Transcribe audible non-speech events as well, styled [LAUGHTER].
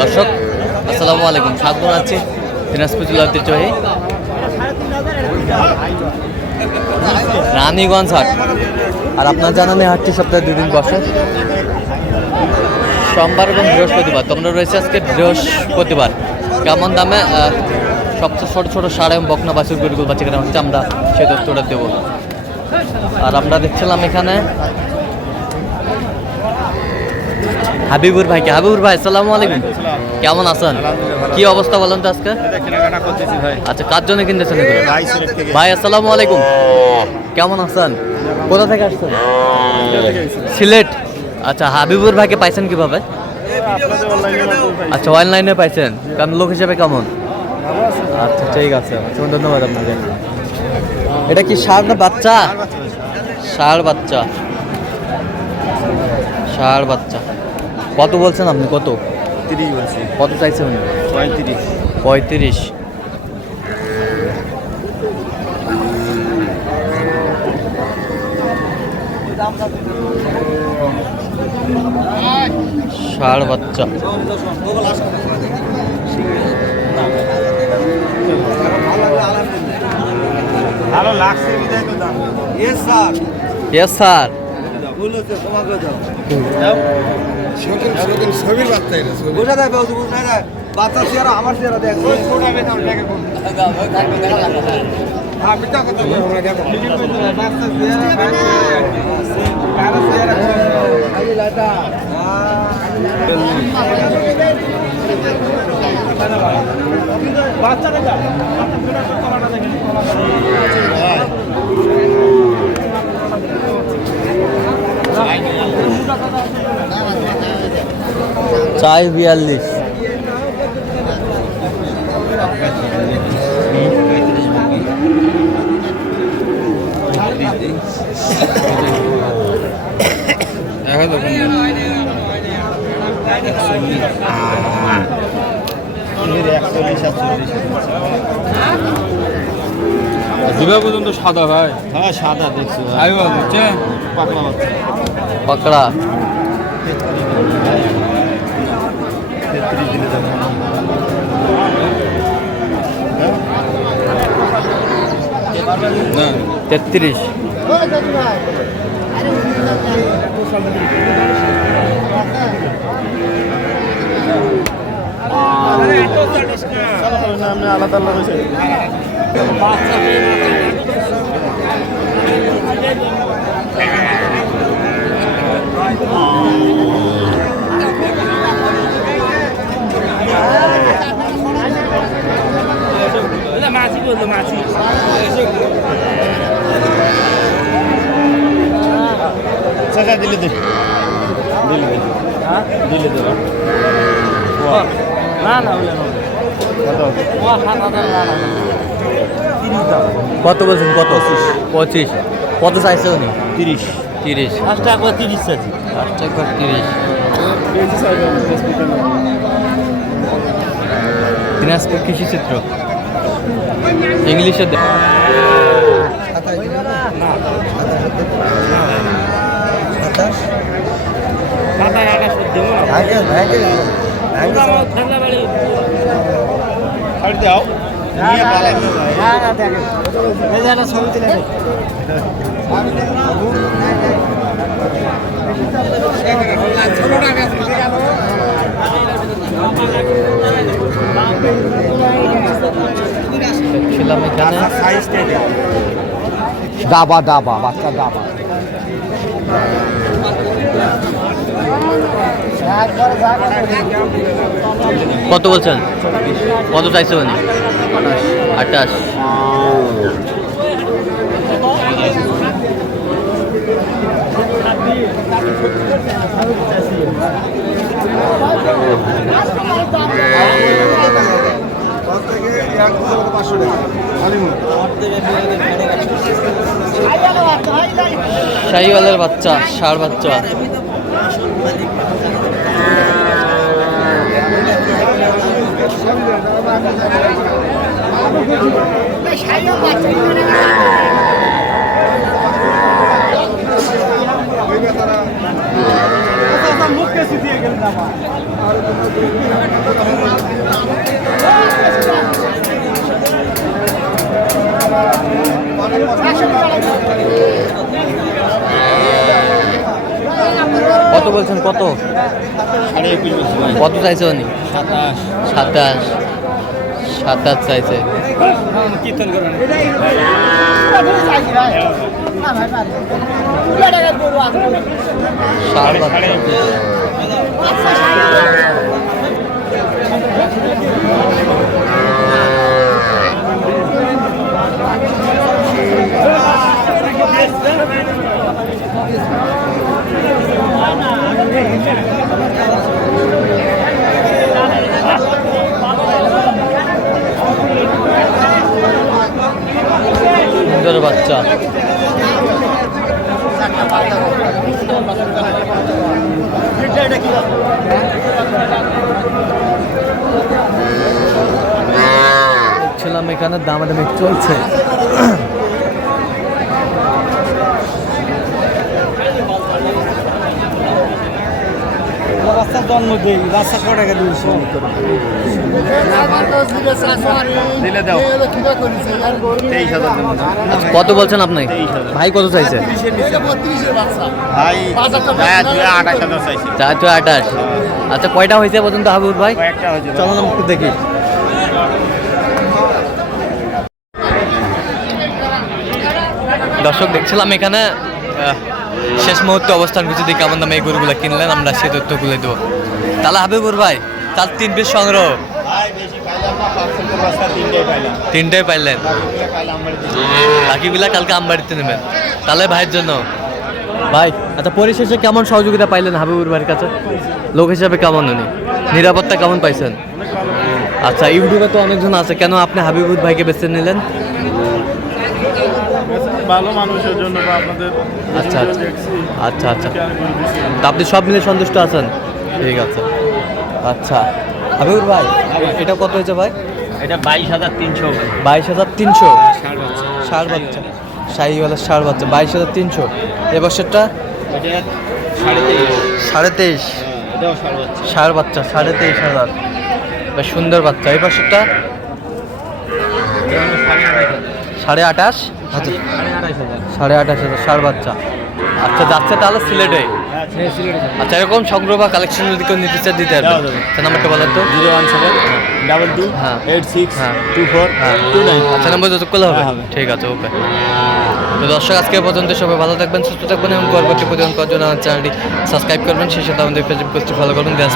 দর্শক, আসসালামু আলাইকুম। স্বাগত আছি দিনাজপুর জেলা ঐতিহ্যবাহী রানীগঞ্জ হাট। আর আপনার জানানে হাটটি সপ্তাহে দুই দিন বসে। সোমবার এবং বৃহস্পতিবার, তোমরা রয়েছে আজকে বৃহস্পতিবার। কেমন দামে সবচেয়ে ছোট ছোট সার এবং বকনা বাছুর গরুগুলো বাচ্চা কেনা হচ্ছে, আমরা সেই তথ্যটা দেবো। আর আমরা দেখছিলাম এখানে হাবিবুর ভাইকে হাবিবুর ভাই আসসালামু আলাইকুম। কেমন আছেন? কি অবস্থা বলেন তো আজকে? আচ্ছা কার জন্য কিনতেছেন এগুলো? ভাই ভাই আসসালামু আলাইকুম। কেমন আছেন? কোথা থেকে আসছেন? সিলেট। আচ্ছা হাবিবুর ভাইকে পাইছেন কীভাবে? আচ্ছা অনলাইনে পাইছেন। কারণ লোক হিসেবে কেমন? আচ্ছা ঠিক আছে। ধন্যবাদ আপনাকে। এটা কি ষাঁড় না বাচ্চা? ষাঁড় বাচ্চা। ষাঁড় বাচ্চা। কত বলছেন আপনি? কত? তিরিশ বলছি। কত চাইছেন পঁয়ত্রিশ। পঁয়ত্রিশ। ষাড় বাচ্চা। ভালো লাগছে বিদায় তো দাম। ইয়েস স্যার বার্তা এটা বোঝা যায় বাবু বোঝা যায় বাচ্চা চেহারা আমার চেহারা দেখ। আমি তো চাই বিয়াল্লিশ। দিবা পর্যন্ত সাদা ভাই। হ্যাঁ সাদা দেখছি ভাই। আইবা বুঝছে পাকলা পাকড়া তেত্রিশ দিনে যাব না তেত্রিশ। আলাদা আলাদা হয়েছে চাচা দিলে দে দিলে দে দিলে দে না। না কত? কত বলছেন? কত? পঁচিশ। কত চাইছে উনি? তিরিশ। তিরিশ। পাঁচটা একবার তিরিশ আছে আচ্ছা একবার তিরিশ। দিনাজপুর কৃষি চিত্র ইংলিশে দে- এখানে। ডাবা ডাবা বাচ্চা ডাবা কত বলছেন? কত চাইছে উনি? আঠাশ। শাহিওয়ালের বাচ্চা ষাড় বাচ্চা। কত বলছেন? কত? সাড়ে কত চাইছে উনি? সাতাশ। সাতাশ। সাতাশ চাইছে। কীর্তন করবেন [LAUGHS] ষাট বাচ্চা। সুন্দর বাচ্চা দেখছিলাম এখানে দামাদামি চলছে? বাচ্চার জন্ম দিই টাকা দিয়েছি আচ্ছা, কত বলছেন আপনি? ভাই কত চাইছে? আঠাশ চারশো আঠাশ। আচ্ছা কয়টা হয়েছে পর্যন্ত হাবিবুর ভাই? কয়েকটা হয়েছে। চলো না একটু দেখি। দর্শক দেখছিলাম এখানে। শেষ মুহূর্তে অবস্থান কিছু দিয়ে কেমন দামে এই গরুগুলো কিনলেন, আমরা সেই তথ্যগুলো দেবো। তাহলে হাবিবুর ভাই, তার তিন পিস সংগ্রহ। তিনটাই পাইলেন। বাকিগুলা কালকে আমবাড়িতে নেবেন। তাহলে ভাইয়ের জন্য। ভাই আচ্ছা পরিশেষে কেমন সহযোগিতা পাইলেন হাবিবুর ভাইয়ের কাছে? লোক হিসাবে কেমন উনি? নিরাপত্তা কেমন পাইছেন? আচ্ছা ইউটিউবে তো অনেকজন আছে, কেন আপনি হাবিবুর ভাইকে বেছে নিলেন? ভালো মানুষের জন্য বা আপনাদের আচ্ছা আচ্ছা। আচ্ছা আচ্ছা। আপনি সব মিলে সন্তুষ্ট আছেন? ঠিক আছে। আচ্ছা। হাবিবুর ভাই এটা কত হয়েছে ভাই? এটা বাইশ হাজার তিনশো। বাইশ হাজার তিনশো? ষাট বাচ্চা। শাহিওয়ালা ষাট বাচ্চা। বাইশ হাজার তিনশো। এবছরটা সাড়ে তেইশ। সাড়ে তেইশ। সাড়ে ষাট বাচ্চা। সাড়ে তেইশ হাজার। বেশ সুন্দর বাচ্চা। এই পাশেরটা সাড়ে আঠাশ? আচ্ছা সাড়ে আঠাশ হাজার ষাট বাচ্চা। আচ্ছা যাচ্ছে তাহলে সিলেটে? আচ্ছা এরকম সংগ্রহ বা কালেকশন যদি কেউ নিতে চায় দিতে দেওয়া পারবে নাম্বারটা বলেন তো। Zero one seven double two হ্যাঁ। এইট সিক্স হ্যাঁ। টু ফোর হ্যাঁ। Two nine. আচ্ছা নাম্বার যোগ করলে হবে। হ্যাঁ, ঠিক আছে ওকে। তো দর্শক আজকে পর্যন্ত সবাই ভালো থাকবেন সুস্থ থাকবেন এবং পরবর্তী প্রতিদিন করার জন্য আমার চ্যানেলটি সাবস্ক্রাইব করবেন। সেই সাথে আমাদের ফেসবুক পেজটি ফলো করবেন দেশ